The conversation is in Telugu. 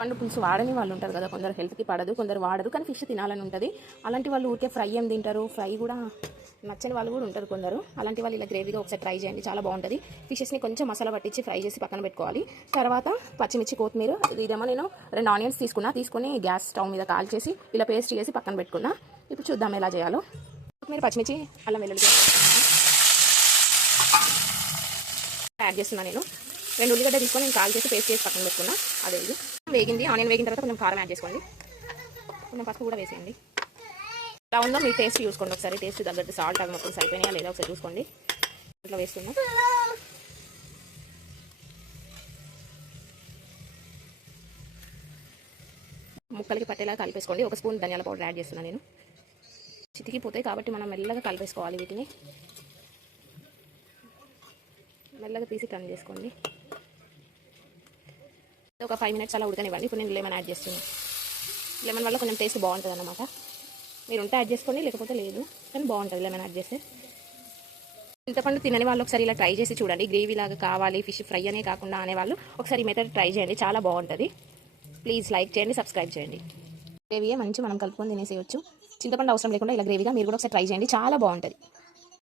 పండు పులుసు వాడని వాళ్ళు ఉంటారు కదా, కొందరు హెల్త్కి పడదు, కొందరు వాడరు, కానీ ఫిష్ తినాలని ఉంటుంది. అలాంటి వాళ్ళు ఊరికే ఫ్రై ఏం తింటారు, ఫ్రై కూడా నచ్చని వాళ్ళు కూడా ఉంటారు కొందరు. అలాంటి వాళ్ళు ఇలా గ్రేవీగా ఒకసారి ట్రై చేయండి, చాలా బాగుంటుంది. ఫిషెస్ని కొంచెం మసాలా పట్టించి ఫ్రై చేసి పక్కన పెట్టుకోవాలి. తర్వాత పచ్చిమిర్చి, కొత్తిమీర, ఇదేమో నేను 2 ఆనియన్స్ తీసుకొని గ్యాస్ స్టవ్ మీద కాల్ చేసి ఇలా పేస్ట్ చేసి పక్కన పెట్టుకున్నా. ఇప్పుడు చూద్దాం ఎలా చేయాలో. కొత్తిమీర, పచ్చిమిర్చి, అల్లం వెల్లుల్లి యాడ్ చేస్తున్నాను. నేను 2 ఉల్లిగడ్డ తీసుకొని నేను కాల్ చేసి పేస్ట్ చేసి పక్కన పెట్టుకున్నా. అదే ఇది వేగింది. ఆనియన్ వేగిన తర్వాత కొంచెం కారం యాడ్ చేసుకోండి, కొంచెం పసుపు కూడా వేసేయండి. ఎలా ఉందో మీ టేస్ట్ చూసుకోండి ఒకసారి. టేస్ట్ తగ్గట్టు సాల్ట్ అవి మొత్తం సరిపోయినాయా లేదా ఒకసారి చూసుకోండి. ఇట్లా వేస్తున్నా. ముక్కలకి పట్టేలా కలిపేసుకోండి. 1 స్పూన్ ధనియాల పౌడర్ యాడ్ చేస్తున్నాను నేను. చితికిపోతాయి కాబట్టి మనం మెల్లగా కలిపేసుకోవాలి. వీటిని మెల్లగా తీసి టర్న్ చేసుకోండి. ఒక 5 మినిట్స్ అలా ఉడకనివ్వండి. ఇప్పుడు నేను లెమన్ యాడ్ చేస్తున్నాను. లెమన్ వల్ల కొంచెం టేస్ట్ బాగుంటుంది అన్నమాట. మీరు ఉంటే యాడ్ చేసుకోండి, లేకపోతే లేదు, కానీ బాగుంటుంది లెమన్ యాడ్ చేస్తే. చింతపండు తినని వాళ్ళు ఒకసారి ఇలా ట్రై చేసి చూడండి. గ్రేవీ లాగా కావాలి, ఫిష్ ఫ్రై అనే కాకుండా అనేవాళ్ళు ఒకసారి ఈ మెథడ్ ట్రై చేయండి, చాలా బాగుంటుంది. ప్లీజ్ లైక్ చేయండి, సబ్స్క్రైబ్ చేయండి. గ్రేవీయే మంచి మనం కలుపుకొని తినేసేయచ్చు. చింతపండు అవసరం లేకుండా ఇలా గ్రేవీగా మీరు కూడా ఒకసారి ట్రై చేయండి, చాలా బాగుంటుంది.